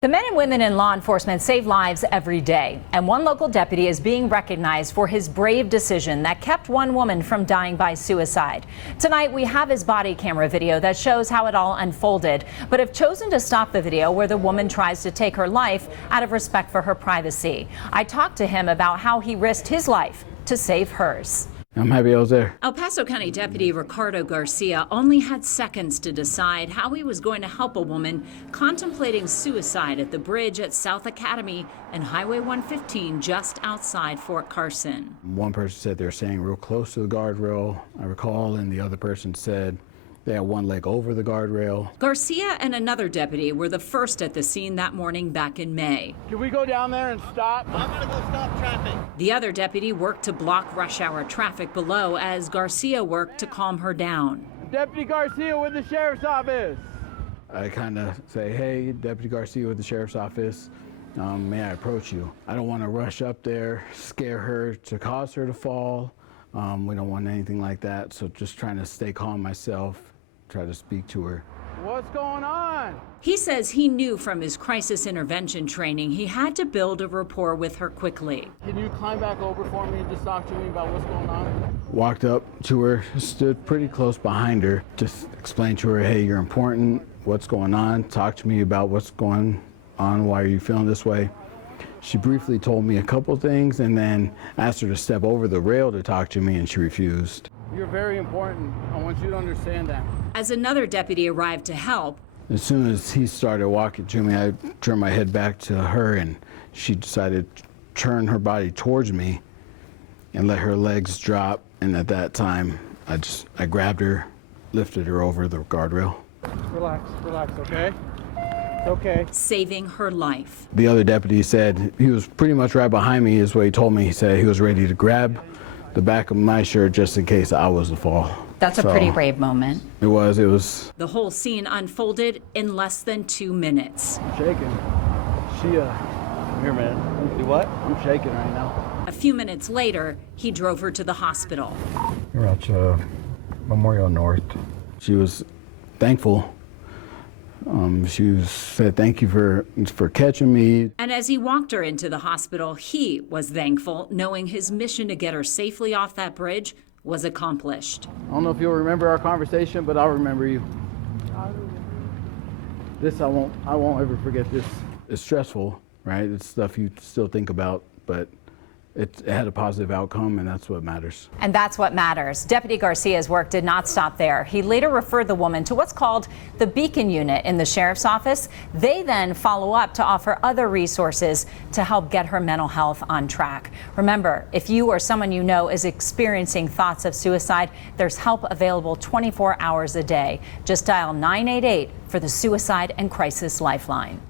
The men and women in law enforcement save lives every day, and one local deputy is being recognized for his brave decision that kept one woman from dying by suicide. Tonight, we have his body camera video that shows how it all unfolded, but have chosen to stop the video where the woman tries to take her life out of respect for her privacy. I talked to him about how he risked his life to save hers. I'm happy I was there. El Paso County Deputy Ricardo Garcia only had seconds to decide how he was going to help a woman contemplating suicide at the bridge at South Academy and Highway 115 just outside Fort Carson. One person said they were staying real close to the guardrail, I recall, and the other person said they had one leg over the guardrail. Garcia and another deputy were the first at the scene that morning back in May. Can we go down there and stop? I'm gonna go stop traffic. The other deputy worked to block rush hour traffic below as Garcia worked to calm her down. Deputy Garcia with the sheriff's office. I kind of say, hey, Deputy Garcia with the sheriff's office, may I approach you? I don't want to rush up there, scare her to cause her to fall. We don't want anything like that, so just trying to stay calm myself, try to speak to her. What's going on? He says he knew from his crisis intervention training he had to build a rapport with her quickly. Can you climb back over for me and just talk to me about what's going on? Walked up to her, stood pretty close behind her, just explained to her, hey, you're important, what's going on? Talk to me about what's going on, why are you feeling this way? She briefly told me a couple things and then asked her to step over the rail to talk to me, and she refused. You're very important. I want you to understand that. As another deputy arrived to help, as soon as he started walking to me, I turned my head back to her, and she decided to turn her body towards me and let her legs drop. And at that time, I grabbed her, lifted her over the guardrail. Relax, okay? It's okay. Saving her life. The other deputy said he was pretty much right behind me, is what he told me. He said he was ready to grab the back of my shirt just in case I was to fall. That's a pretty brave moment. It was. The whole scene unfolded in less than 2 minutes. I'm shaking. Here, man. Do what? I'm shaking right now. A few minutes later, he drove her to the hospital. You're at Memorial North. She was thankful. She said, thank you for catching me. And as he walked her into the hospital, he was thankful, knowing his mission to get her safely off that bridge was accomplished. I don't know if you'll remember our conversation, but I'll remember you. This I won't ever forget this. It's stressful, right? It's stuff you still think about, but it had a positive outcome, and that's what matters. And that's what matters. Deputy Garcia's work did not stop there. He later referred the woman to what's called the Beacon Unit in the sheriff's office. They then follow up to offer other resources to help get her mental health on track. Remember, if you or someone you know is experiencing thoughts of suicide, there's help available 24 hours a day. Just dial 988 for the Suicide and Crisis Lifeline.